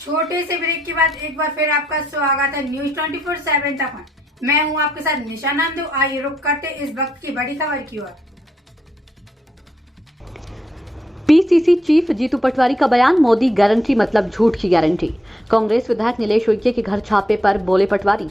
छोटे से ब्रेक के बाद एक बार फिर आपका स्वागत है न्यूज 24/7 तक। मैं हूं आपके साथ निशा नामदेव। आइए रुक करते इस वक्त की बड़ी खबर की ओर। पीसीसी चीफ जीतू पटवारी का बयान, मोदी गारंटी मतलब झूठ की गारंटी। कांग्रेस विधायक नीलेश उइके के घर छापे पर बोले पटवारी,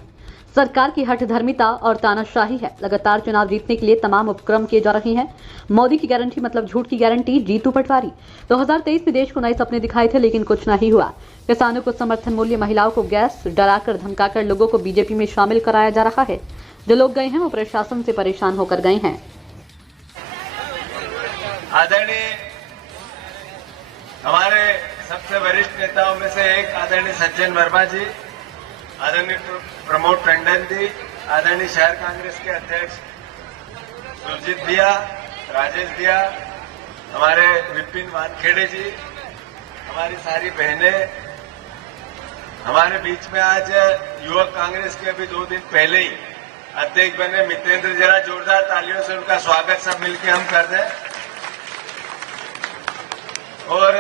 सरकार की हठधर्मिता और तानाशाही है। लगातार चुनाव जीतने के लिए तमाम उपक्रम किए जा रहे हैं। मोदी की गारंटी मतलब झूठ की गारंटी, जीतू पटवारी। 2023 में देश को नए सपने दिखाए थे लेकिन कुछ नहीं हुआ। किसानों को समर्थन मूल्य, महिलाओं को गैस, डराकर धमकाकर लोगों को बीजेपी में शामिल कराया जा रहा है। जो लोग गए हैं वो प्रशासन से परेशान होकर गए हैं। आदरणीय हमारे सबसे वरिष्ठ नेताओं में से एक आदरणीय सज्जन वर्मा जी, आदरणीय प्रमोद टंडन जी, आदरणीय शहर कांग्रेस के अध्यक्ष सुरजीत भैया, राजेश भैया, हमारे विपिन वानखेड़े जी, हमारी सारी बहनें, हमारे बीच में आज युवक कांग्रेस के अभी 2 दिन पहले ही अध्यक्ष बने मितेंद्र, जरा जोरदार तालियों से उनका स्वागत सब मिलकर हम कर दें। और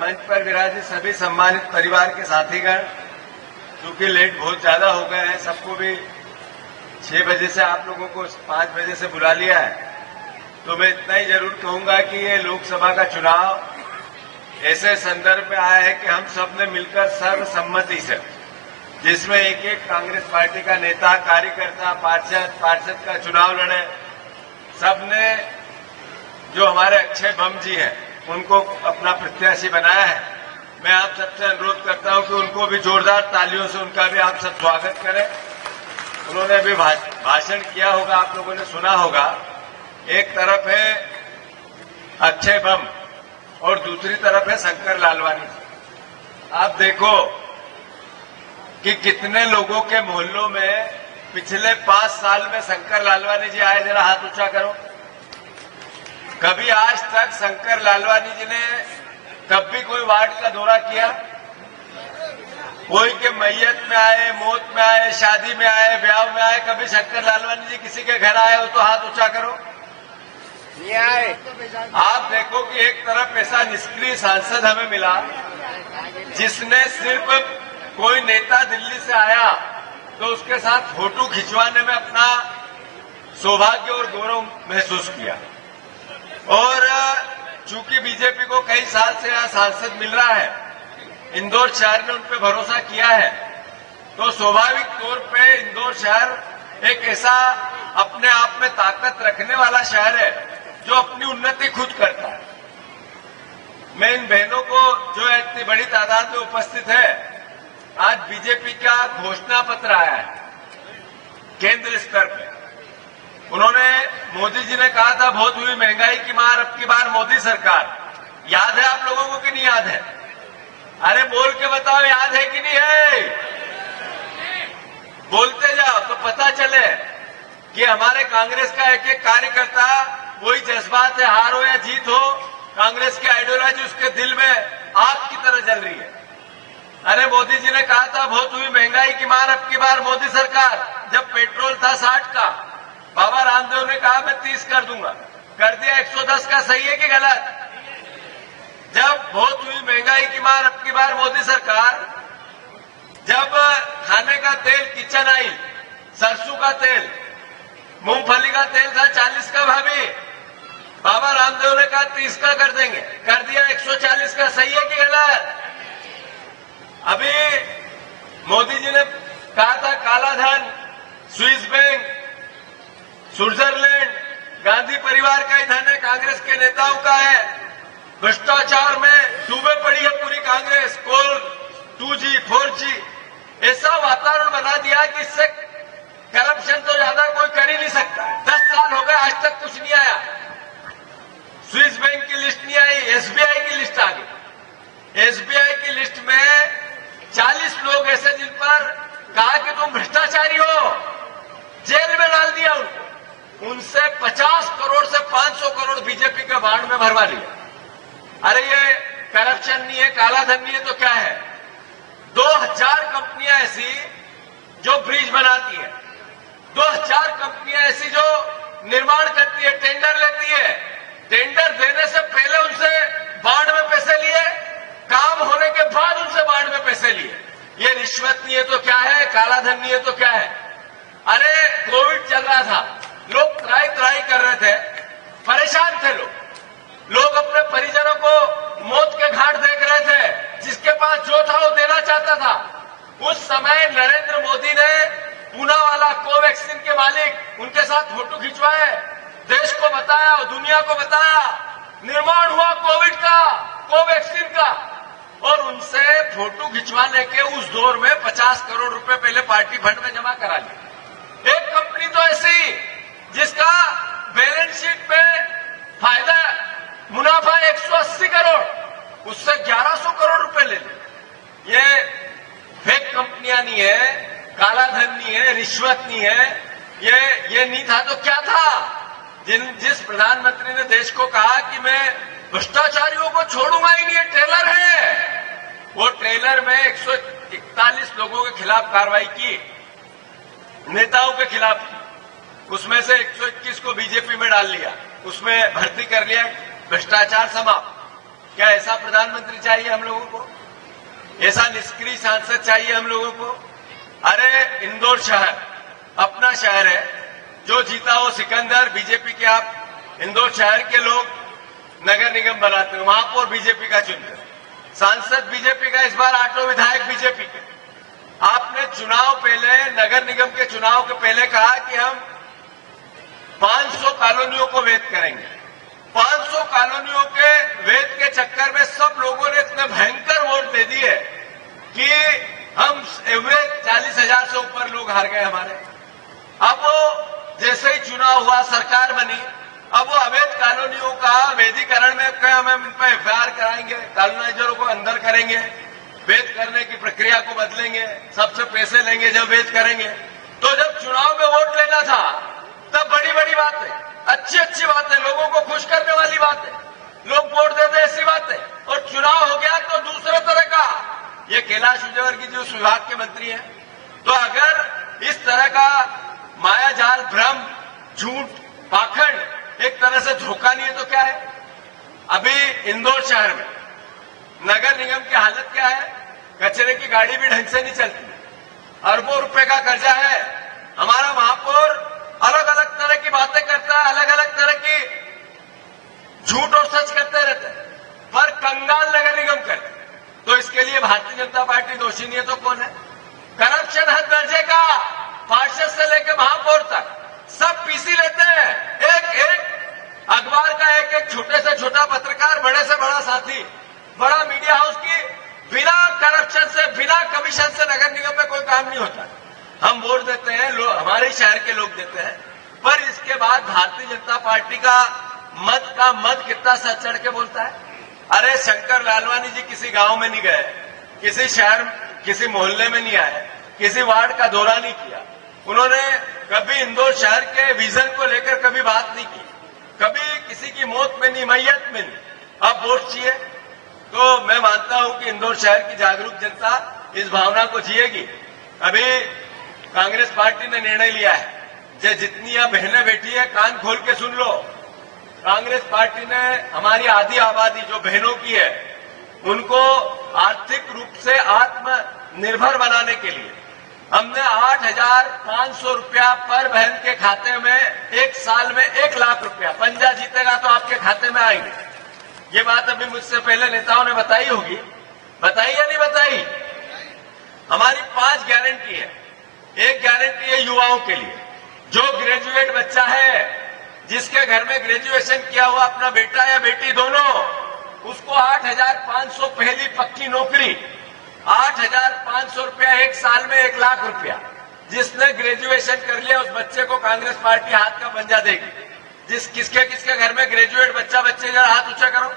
मंच पर विराजित सभी सम्मानित परिवार के साथीगण, क्योंकि लेट बहुत ज्यादा हो गए हैं, सबको भी 6 बजे से आप लोगों को 5 बजे से बुला लिया है, तो मैं इतना ही जरूर कहूंगा कि ये लोकसभा का चुनाव ऐसे संदर्भ में आया है कि हम सब ने मिलकर सर्वसम्मति से, जिसमें एक एक कांग्रेस पार्टी का नेता, कार्यकर्ता, पार्षद का चुनाव लड़े, सबने जो हमारे अक्षय बम जी हैं उनको अपना प्रत्याशी बनाया है। मैं आप सबसे अनुरोध करता हूं कि उनको भी जोरदार तालियों से उनका भी आप सब स्वागत करें। उन्होंने अभी भाषण किया होगा, आप लोगों ने सुना होगा। एक तरफ है अक्षय बम और दूसरी तरफ है शंकर लालवानी। आप देखो कि कितने लोगों के मोहल्लों में पिछले 5 साल में शंकर लालवानी जी आए, जरा हाथ ऊंचा करो। कभी आज तक शंकर लालवानी जी ने कभी कोई वार्ड का दौरा किया? कोई के मैयत में आए, मौत में आए, शादी में आए, ब्याह में आए, कभी शंकर लालवानी जी किसी के घर आए हो तो हाथ ऊंचा करो। नहीं आए। आप देखो कि एक तरफ ऐसा निष्क्रिय सांसद हमें मिला जिसने सिर्फ कोई नेता दिल्ली से आया तो उसके साथ फोटो खिंचवाने में अपना सौभाग्य और गौरव महसूस किया। और चूंकि बीजेपी को कई साल से यहां सांसद मिल रहा है, इंदौर शहर ने उन पर भरोसा किया है, तो स्वाभाविक तौर पे इंदौर शहर एक ऐसा अपने आप में ताकत रखने वाला शहर है जो अपनी उन्नति खुद करता है। मैं इन बहनों को जो इतनी बड़ी तादाद में उपस्थित है, आज बीजेपी का घोषणा पत्र आया है केंद्र स्तर पे। उन्होंने, मोदी जी ने कहा था बहुत हुई महंगाई की मार, अब की बार मोदी सरकार। याद है आप लोगों को कि नहीं याद है? अरे बोल के बताओ, याद है कि नहीं है? बोलते जाओ तो पता चले कि हमारे कांग्रेस का एक एक कार्यकर्ता, वही जज्बात है, हार हो या जीत हो, कांग्रेस की आइडियोलॉजी उसके दिल में आग की तरह जल रही है। अरे मोदी जी ने कहा था बहुत हुई महंगाई की मार, अब की बार मोदी सरकार। जब पेट्रोल था 60 का, बाबा रामदेव ने कहा मैं 30 कर दूंगा, कर दिया 110 का। सही है कि गलत? जब बहुत हुई महंगाई की मार, अब की बार मोदी सरकार। जब खाने का तेल, किचन ऑयल, सरसों का तेल, मूंगफली का तेल था 40 का, भाभी बाबा रामदेव ने कहा 30 का कर देंगे, कर दिया 140 का। सही है कि गलत? अभी मोदी जी ने कहा था काला धन, स्विस बैंक, स्विट्जरलैंड, गांधी परिवार का ही धन है, कांग्रेस के नेताओं का है। भ्रष्टाचार में डूबे पड़ी है पूरी कांग्रेस। कोल 2G 4G ऐसा वातावरण बना दिया कि इससे करप्शन तो ज्यादा कोई कर ही नहीं सकता। 10 साल हो गए, आज तक कुछ नहीं आया। स्विस बैंक की लिस्ट नहीं आई, एसबीआई की लिस्ट आ गई। एसबीआई की लिस्ट में 40 लोग ऐसे जिन पर कहा कि तुम भ्रष्टाचारी हो, जेल में डाल दिया उनको। उनसे 50 करोड़ से 500 करोड़ बीजेपी के बांड में भरवा लिया। अरे ये करप्शन नहीं है, काला धन नहीं है तो क्या है? 2000 कंपनियां ऐसी जो ब्रिज बनाती है, 2000 कंपनियां ऐसी जो निर्माण करती है, टेंडर लेती है। टेंडर देने से पहले उनसे बाढ़ में पैसे लिए, काम होने के बाद उनसे बाढ़ में रिश्वत नहीं है तो क्या है, काला धन नहीं है तो क्या है। अरे कोविड चल रहा था, लोग त्राही कर रहे थे, परेशान थे लोग अपने परिजनों को मौत के घाट देख रहे थे, जिसके पास जो था वो देना चाहता था। उस समय नरेंद्र मोदी ने पूनावाला कोवैक्सीन के मालिक उनके साथ फोटो खिंचवाए, देश को बताया और दुनिया को बताया निर्माण हुआ कोविड का, कोवैक्सीन का, और उनसे फोटो खिंचवाने के उस दौर में 50 करोड़ रुपए पहले पार्टी फंड में जमा करा लिए। एक कंपनी तो ऐसी जिसका बैलेंस शीट पे फायदा मुनाफा 180 करोड़, उससे 1100 करोड़ रुपए ले लिए। ये फेक कंपनियां नहीं है, काला धन नहीं है, रिश्वत नहीं है, ये नहीं था तो क्या था। जिस प्रधानमंत्री ने देश को कहा कि मैं भ्रष्टाचारियों को छोड़ूंगा ही नहीं, ये ट्रेलर है, वो ट्रेलर में 141 लोगों के खिलाफ कार्रवाई की, नेताओं के खिलाफ, उसमें से 121 को बीजेपी में डाल लिया, उसमें भर्ती कर लिया, भ्रष्टाचार समाप्त। क्या ऐसा प्रधानमंत्री चाहिए हम लोगों को? ऐसा निष्क्रिय सांसद चाहिए हम लोगों को? अरे इंदौर शहर अपना शहर है, जो जीता वो सिकंदर, बीजेपी के आप इंदौर शहर के लोग नगर निगम बनाते हैं, महापौर बीजेपी का चुनते हैं, सांसद बीजेपी का, इस बार 8 विधायक बीजेपी के। आपने चुनाव पहले, नगर निगम के चुनाव के पहले कहा कि हम 500 कॉलोनियों को वैध करेंगे। 500 कॉलोनियों के वैध के चक्कर में सब लोगों ने इतने भयंकर वोट दे दिए कि हम एवरेज 40,000 से ऊपर लोग हार गए हमारे। अब वो जैसे ही चुनाव हुआ, सरकार बनी, अब वो अवैध कॉलोनियों का वैधीकरण में हम इन पर एफआईआर कराएंगे, कॉलोनाइजरों को अंदर करेंगे, वैध करने की प्रक्रिया को बदलेंगे, सबसे पैसे लेंगे जब वैध करेंगे। तो जब चुनाव में वोट लेना था तब बड़ी बड़ी बातें, अच्छी बातें, लोगों को खुश करने वाली बातें, लोग वोट देते ऐसी बातें, और चुनाव हो गया तो दूसरे तरह का। ये कैलाश विजयवर्गीय जी उस विभाग के मंत्री हैं। तो अगर इस तरह का मायाजाल, भ्रम, झूठ, पाखंड एक तरह से धोखा नहीं है तो क्या है? अभी इंदौर शहर में नगर निगम की हालत क्या है? कचरे की गाड़ी भी ढंग से नहीं चलती, अरबों रुपए का कर्जा है। हमारा महापौर अलग अलग तरह की बातें करता है, अलग अलग तरह की झूठ और सच करते रहते हैं, पर कंगाल नगर निगम करते। तो इसके लिए भारतीय जनता पार्टी दोषी नहीं है तो कौन है? करप्शन हद दर्जे का, पार्षद से लेकर महापौर तक सब पीसी लेते हैं। एक अखबार का एक छोटे से छोटा पत्रकार, बड़े से बड़ा साथी, बड़ा मीडिया हाउस की बिना करप्शन से, बिना कमीशन से नगर निगम में कोई काम नहीं होता। हम वोट देते हैं, हमारे शहर के लोग देते हैं, पर इसके बाद भारतीय जनता पार्टी का मत कितना सच चढ़ के बोलता है। अरे शंकर लालवानी जी किसी गांव में नहीं गए, किसी शहर, किसी मोहल्ले में नहीं आए, किसी वार्ड का दौरा नहीं किया, उन्होंने कभी इंदौर शहर के विजन को लेकर कभी बात नहीं की, कभी किसी की मौत में नहीं, मैयत में नहीं। अब वोट चाहिए तो मैं मानता हूं कि इंदौर शहर की जागरूक जनता इस भावना को जिएगी। अभी कांग्रेस पार्टी ने निर्णय लिया है, जो जितनी यहां बहनें बैठी है कान खोल के सुन लो, कांग्रेस पार्टी ने हमारी आधी आबादी जो बहनों की है उनको आर्थिक रूप से आत्मनिर्भर बनाने के लिए हमने 8,500 रुपया पर बहन के खाते में एक साल में 1 लाख रुपया, पंजा जीतेगा तो आपके खाते में आएंगे। ये बात अभी मुझसे पहले नेताओं ने बताई होगी, बताई या नहीं बताई? हमारी 5 गारंटी है। एक गारंटी है युवाओं के लिए, जो ग्रेजुएट बच्चा है, जिसके घर में ग्रेजुएशन किया हुआ अपना बेटा या बेटी दोनों, उसको 8,500 पहली पक्की नौकरी, 8,500 रुपया एक साल में 1 लाख रुपया। जिसने ग्रेजुएशन कर लिया उस बच्चे को कांग्रेस पार्टी हाथ का पंजा देगी। किसके घर में ग्रेजुएट बच्चे जरा हाथ ऊंचा करो।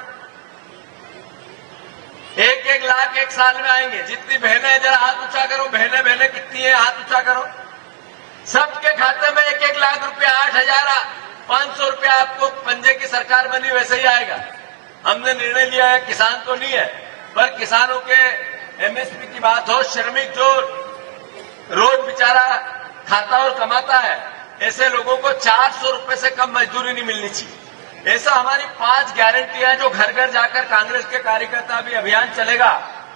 1-1 लाख एक साल में आएंगे। जितनी बहनें जरा हाथ ऊंचा करो, बहनें कितनी है हाथ ऊंचा करो। सबके खाते में 1-1 लाख रुपया, 8,500 रुपया आपको पंजे की सरकार बनी वैसे ही आएगा। हमने निर्णय लिया है, किसान तो नहीं है, पर किसानों के एमएसपी की बात हो, श्रमिक जो रोज बेचारा खाता और कमाता है, ऐसे लोगों को 400 रुपए से कम मजदूरी नहीं मिलनी चाहिए। ऐसा हमारी 5 गारंटी है जो घर घर जाकर कांग्रेस के कार्यकर्ता भी अभियान चलेगा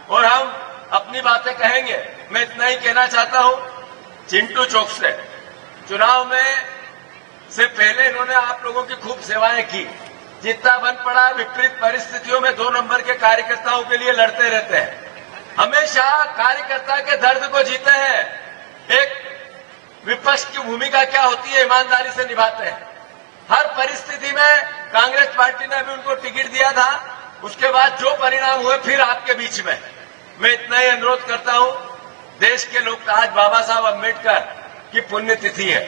और हम अपनी बातें कहेंगे। मैं इतना ही कहना चाहता हूं, चिंटू चौक से चुनाव में से पहले इन्होंने आप लोगों की खूब सेवाएं की। जितना बन पड़ा विपरीत परिस्थितियों में 2 नंबर के कार्यकर्ताओं के लिए लड़ते रहते हैं। हमेशा कार्यकर्ता के दर्द को जीते हैं। एक विपक्ष की भूमिका क्या होती है, ईमानदारी से निभाते हैं। हर परिस्थिति में कांग्रेस पार्टी ने अभी उनको टिकट दिया था, उसके बाद जो परिणाम हुए फिर आपके बीच में। मैं इतना ही अनुरोध करता हूं, देश के लोग, आज बाबा साहब अम्बेडकर की पुण्यतिथि है।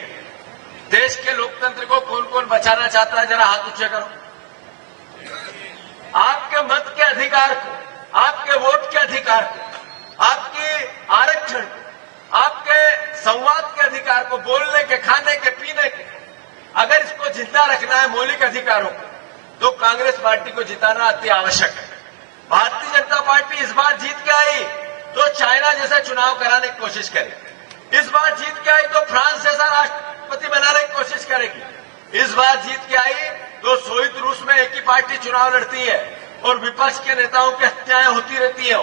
देश के लोकतंत्र को कौन कौन बचाना चाहता है, जरा हाथ ऊंचे करो। आपके मत के अधिकार को, आपके वोट के अधिकार को, आपकी आरक्षण को, आपके संवाद के अधिकार को, बोलने के, खाने के, पीने के, अगर इसको जिंदा रखना है मौलिक अधिकारों को, तो कांग्रेस पार्टी को जिताना अति आवश्यक है। भारतीय जनता पार्टी इस बार जीत के आई तो चाइना जैसा चुनाव कराने की कोशिश करेगी। इस बार जीत के आई तो फ्रांस जैसा राष्ट्रपति बनाने की कोशिश करेगी। इस बार जीत के आई तो सोवियत रूस में एक ही पार्टी चुनाव लड़ती है और विपक्ष के नेताओं की हत्याएं होती रहती है,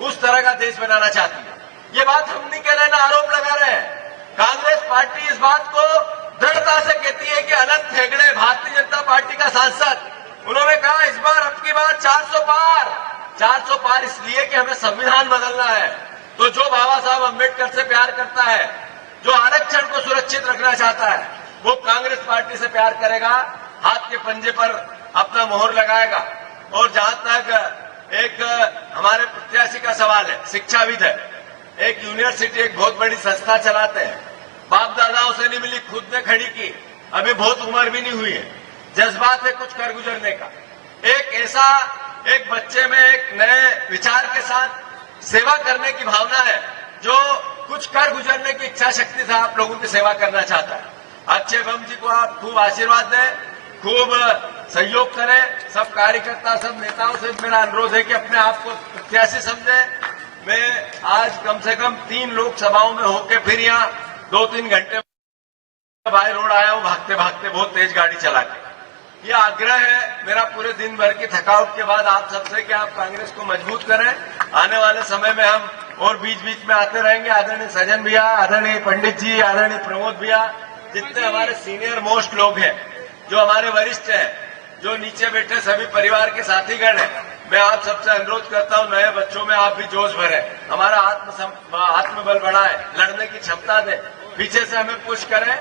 उस तरह का देश बनाना चाहती है। ये बात हम नहीं कह रहे, ना आरोप लगा रहे हैं। कांग्रेस पार्टी इस बात को दृढ़ता से कहती है कि अनंत हेगड़े, भारतीय जनता पार्टी का सांसद, उन्होंने कहा इस बार, अब की बार 400 पार। 400 पार इसलिए कि हमें संविधान बदलना है। तो जो बाबा साहब अम्बेडकर से प्यार करता है, जो आरक्षण को सुरक्षित रखना चाहता है, वो कांग्रेस पार्टी से प्यार करेगा, हाथ के पंजे पर अपना मोहर लगाएगा। और जहां तक एक हमारे प्रत्याशी का सवाल है, शिक्षाविद है, एक यूनिवर्सिटी, एक बहुत बड़ी संस्था चलाते हैं, बाप दादाओं से नहीं मिली, खुद ने खड़ी की, अभी बहुत उम्र भी नहीं हुई है, जज्बात है कुछ कर गुजरने का। एक ऐसा, एक बच्चे में एक नए विचार के साथ सेवा करने की भावना है, जो कुछ कर गुजरने की इच्छा शक्ति से आप लोगों की सेवा करना चाहता है। अक्षय बम जी को आप खूब आशीर्वाद दें, खूब सहयोग करें। सब कार्यकर्ता, सब नेताओं से मेरा अनुरोध है कि अपने आप को प्रत्याशी समझें। मैं आज कम से कम 3 लोकसभाओं में होकर फिर यहाँ 2-3 घंटे बाय रोड आया हूं, भागते भागते, बहुत तेज गाड़ी चला के। ये आग्रह है मेरा पूरे दिन भर की थकावट के बाद आप सबसे कि आप कांग्रेस को मजबूत करें। आने वाले समय में हम और बीच बीच में आते रहेंगे। आदरणीय सजन भैया, आदरणीय पंडित जी, आदरणीय प्रमोद भैया, जितने हमारे सीनियर मोस्ट लोग हैं, जो हमारे वरिष्ठ हैं, जो नीचे बैठे सभी परिवार के साथीगण हैं, मैं आप सबसे अनुरोध करता हूं, नए बच्चों में आप भी जोश भरें, हमारा आत्मबल बढ़ाएं, लड़ने की क्षमता दें, पीछे से हमें पुश करें।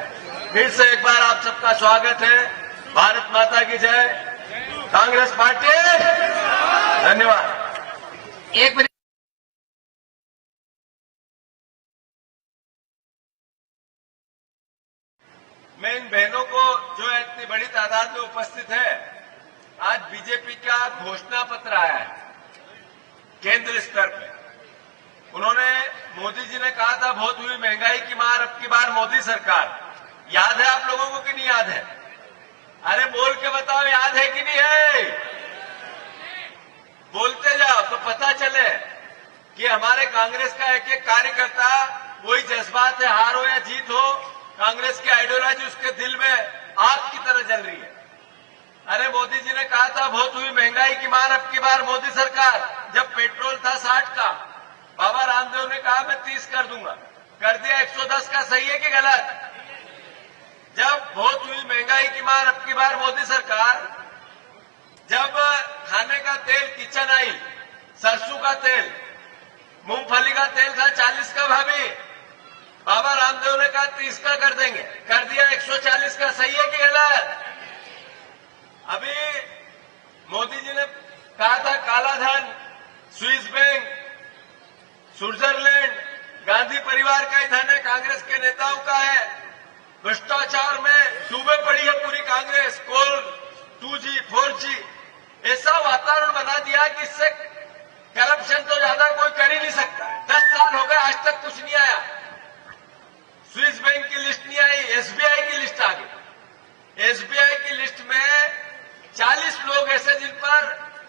फिर से एक बार आप सबका स्वागत है। भारत माता की जय, कांग्रेस पार्टी। धन्यवाद। एक मिनट। मैं इन बहनों को, जो इतनी बड़ी तादाद में उपस्थित है, आज बीजेपी का घोषणा पत्र आया है केंद्र स्तर पे। उन्होंने, मोदी जी ने कहा था बहुत हुई महंगाई की मार, अब की बार मोदी सरकार। याद है आप लोगों को कि नहीं याद है? अरे बोल के बताओ, याद है कि नहीं है? बोलते जाओ तो पता चले कि हमारे कांग्रेस का एक एक कार्यकर्ता, वही जज्बात है, हार हो या जीत हो, कांग्रेस की आइडियोलॉजी उसके दिल में आग की तरह जल रही है। अरे मोदी जी ने कहा था बहुत हुई महंगाई की मार, अब की बार मोदी सरकार। जब पेट्रोल था 60 का, बाबा रामदेव ने कहा मैं 30 कर दूंगा, कर दिया 110 का। सही है कि गलत? जब बहुत हुई महंगाई की मार, अब की बार मोदी सरकार। जब खाने का तेल, किचन ऑयल, सरसों का तेल, मूंगफली का तेल था 40 का, भाभी बाबा रामदेव ने कहा 30 का कर देंगे, कर दिया 140 का। सही है कि गलत? अभी मोदी जी ने कहा था काला धन, स्विस बैंक, स्विट्जरलैंड, गांधी परिवार का ही धन है, कांग्रेस के नेताओं का है। भ्रष्टाचार में डूबे पड़ी है पूरी कांग्रेस। कोल 2G 4G ऐसा वातावरण बना दिया कि इससे करप्शन तो ज्यादा कोई कर ही नहीं सकता। 10 साल हो गए, आज तक कुछ नहीं आया। स्विस बैंक की लिस्ट नहीं आई, एसबीआई की लिस्ट आ गई। एसबीआई की लिस्ट में 40 लोग ऐसे जिन पर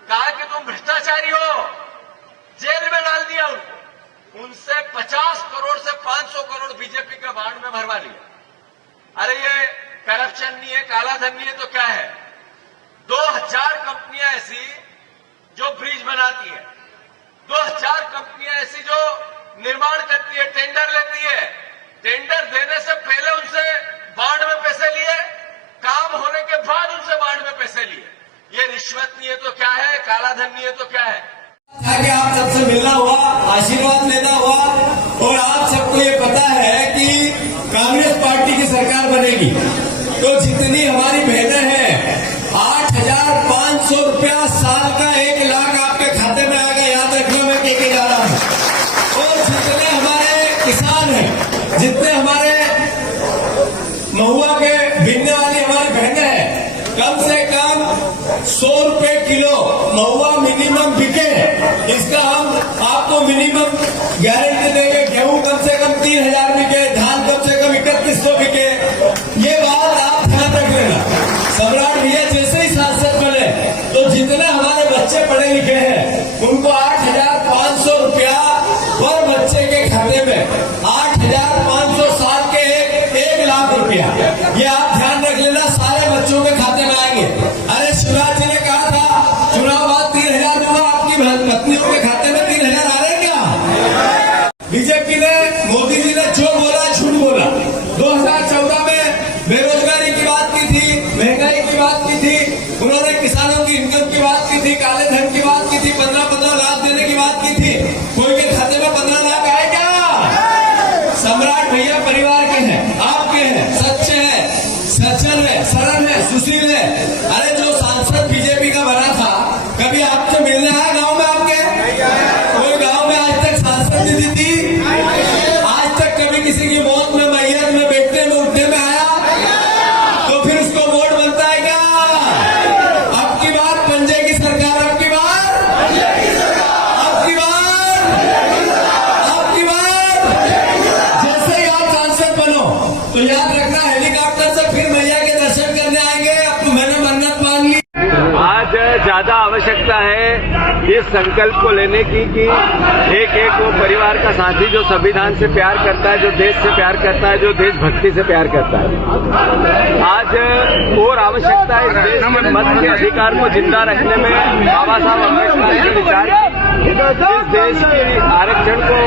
कहा कि तुम भ्रष्टाचारी हो, जेल में डाल दिया उनको। उनसे 50 करोड़ से 500 करोड़ बीजेपी के बांड में भरवा लिया। अरे ये करप्शन नहीं है, काला धन नहीं है तो क्या है? 2000 कंपनियां ऐसी जो ब्रिज बनाती है, 2000 कंपनियां ऐसी जो निर्माण करती है, टेंडर लेती है, टेंडर देने से पहले उनसे बांड में पैसे लिए, काम होने के बाद उनसे बांड में पैसे लिए। ये रिश्वत नहीं है तो क्या है, काला धन नहीं है तो क्या है। आगे आप सबसे मिलना हुआ, आशीर्वाद लेना हुआ, और आप सबको ये पता है कि कांग्रेस पार्टी की सरकार बनेगी तो जितनी हमारी बहनें हैं 8,500 रुपया साल का 1 लाख आपके खाते में आएगा, याद रखना मैं कह के जा रहा हूँ। और जितने हमारे किसान हैं, जितने हमारे महुआ के बीनने वाली हमारी बहनें हैं, कम से कम 100 रुपए किलो महुआ मिनिमम बिके, इसका हम आपको मिनिमम गारंटी देंगे। गेहूं कम से कम 3,000 बिके, धान कम से कम 3100 बिके। ये बात आप ध्यान रख लेना। सम्राट भैया जैसे ही सांसद बने तो जितने हमारे बच्चे पढ़े लिखे हैं उनको 8,500 रुपया पर बच्चे के खाते में, 8,500 साल के 1 लाख रुपया, ये आप ध्यान रख लेना, सारे बच्चों के खाते में आएंगे। अरे शिवराज जी ने कहा था चुनाव बाद 3,000 दूंगा, आपकी पत्नियों के खाते में 3,000 आ रहे हैं क्या? बीजेपी ने, मोदी जी ने जो बोला झूठ बोला। 2014 में बेरोजगारी की बात की थी, महंगाई की बात की थी, उन्होंने किसानों की इनकम की बात की थी, काले धन की बात की थी, 15-15 लाख देने की बात की थी। कोई के खाते में 15 लाख आए क्या? सम्राट भैया परिवार के हैं, आपके हैं, सच्चे हैं, सज्जन है, सरल है, सुशील है। अरे जो सांसद बीजेपी का बना था, कभी आपसे मिलने आया गांव में आपके? कोई गांव में आज तक सांसद दीदी थी? आज तक कभी किसी की मौत में, मैयत में, बैठने में, उठने में आया? तो फिर उसको वोट बनता है क्या? अब की बार पंजे की सरकार, अब की बार, अब की बार, अब की बार जैसे ही आप सांसद बनो तो याद रखना, हेलीकॉप्टर से फिर मैया के दर्शन करने आएंगे। अब मैंने मन्नत मान ली। आज ज्यादा आवश्यकता है इस संकल्प को लेने की कि एक एक वो परिवार का साथी जो संविधान से प्यार करता है, जो देश से प्यार करता है, जो देशभक्ति से प्यार करता है। आज और आवश्यकता है इस देश में मत के अधिकार को जिंदा रखने में बाबा साहब अम्बेडकर के विचार की, इस देश के आरक्षण को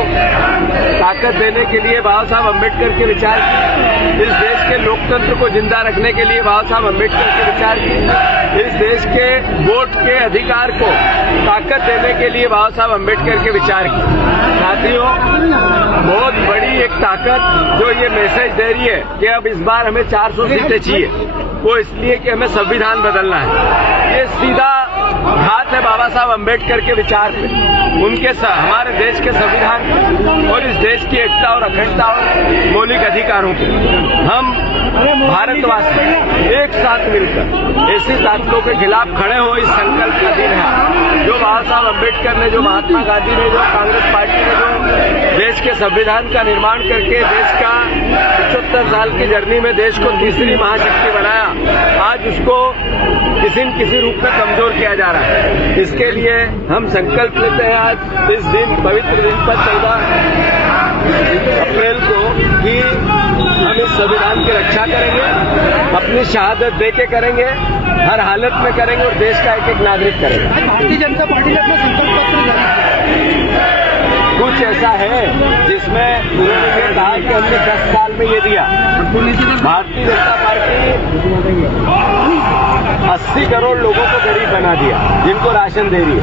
ताकत देने के लिए बाबा साहब अम्बेडकर के विचार की, इस देश के लोकतंत्र को जिंदा रखने के लिए बाबा साहब अम्बेडकर के विचार की, इस देश के वोट के अधिकार को ताकत देने के लिए बाबा साहब अम्बेडकर के विचार की। साथियों, बहुत बड़ी एक ताकत जो ये मैसेज दे रही है कि अब इस बार हमें 400 सीटें चाहिए, वो इसलिए कि हमें संविधान बदलना है। ये सीधा घात है बाबा साहब अम्बेडकर के विचार पे, उनके हमारे देश के संविधान और इस देश की एकता और अखंडता और मौलिक अधिकारों पे। हम भारतवासी एक साथ मिलकर ऐसी ताकतों के खिलाफ खड़े हो, इस संकल्प का दिन है जो बाबा साहब अम्बेडकर ने, जो महात्मा गांधी ने, जो कांग्रेस पार्टी ने, जो देश के संविधान का निर्माण करके देश का 75 साल की जर्नी में देश को तीसरी महाशक्ति बनाया, आज उसको किसी न किसी रूप में कमजोर किया जा रहा है। इसके लिए हम संकल्प लेते हैं आज इस दिन, पवित्र दिन पर 14 अप्रैल को, कि हम इस संविधान की रक्षा करेंगे, अपनी शहादत देके करेंगे, हर हालत में करेंगे और देश का एक एक नागरिक करेंगे। भारतीय जनता पार्टी ने अपना संकल्प पत्र जारी किया। कुछ ऐसा है जिसमें उन्होंने ये कहा कि हमने 10 साल में ये दिया। भारतीय जनता पार्टी 80 करोड़ लोगों को गरीब बना दिया, जिनको राशन दे रही है।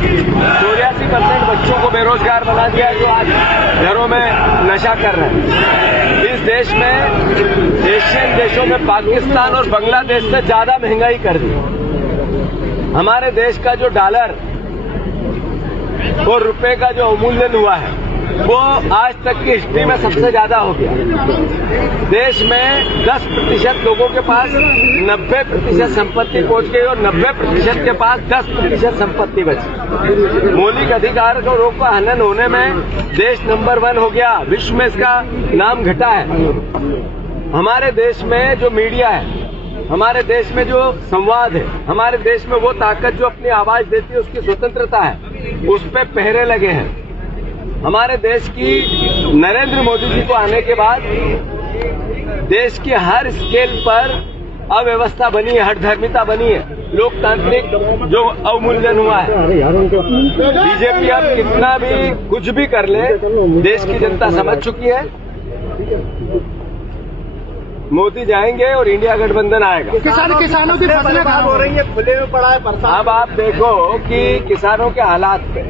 84% बच्चों को बेरोजगार बना दिया, जो आज घरों में नशा कर रहे हैं। इस देश में, एशियन देशों में पाकिस्तान और बांग्लादेश से ज्यादा महंगाई कर दी। हमारे देश का जो डॉलर और रुपए का जो अवमूल्यन हुआ है वो आज तक की हिस्ट्री में सबसे ज्यादा हो गया। देश में 10% लोगों के पास 90% संपत्ति पहुंच गई और 90% के पास 10% संपत्ति बची। मौलिक अधिकार को रोक का हनन होने में देश नंबर 1 हो गया, विश्व में इसका नाम घटा है। हमारे देश में जो मीडिया है, हमारे देश में जो संवाद है, हमारे देश में वो ताकत जो अपनी आवाज देती है, उसकी स्वतंत्रता है, उस पे पहरे लगे हैं। हमारे देश की नरेंद्र मोदी जी को आने के बाद देश की हर स्केल पर अव्यवस्था बनी है, हठधर्मिता बनी है, लोकतांत्रिक जो अवमूल्यन हुआ है। बीजेपी अब कितना भी कुछ भी कर ले, देश की जनता समझ चुकी है। मोदी जाएंगे और इंडिया गठबंधन आएगा। किसानों की फसलें खराब हो रही है, खुले में पड़ा है। अब आप देखो कि किसानों के हालात पे,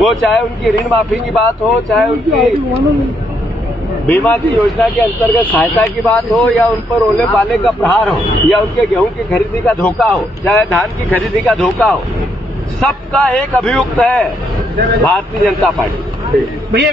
वो चाहे उनकी ऋण माफी की बात हो, चाहे उनकी बीमा की योजना के अंतर्गत सहायता की बात हो, या उन पर ओले पाले का प्रहार हो, या उनके गेहूं की खरीदी का धोखा हो, चाहे धान की खरीदी का धोखा हो, सबका एक अभियुक्त है भारतीय जनता पार्टी। भैया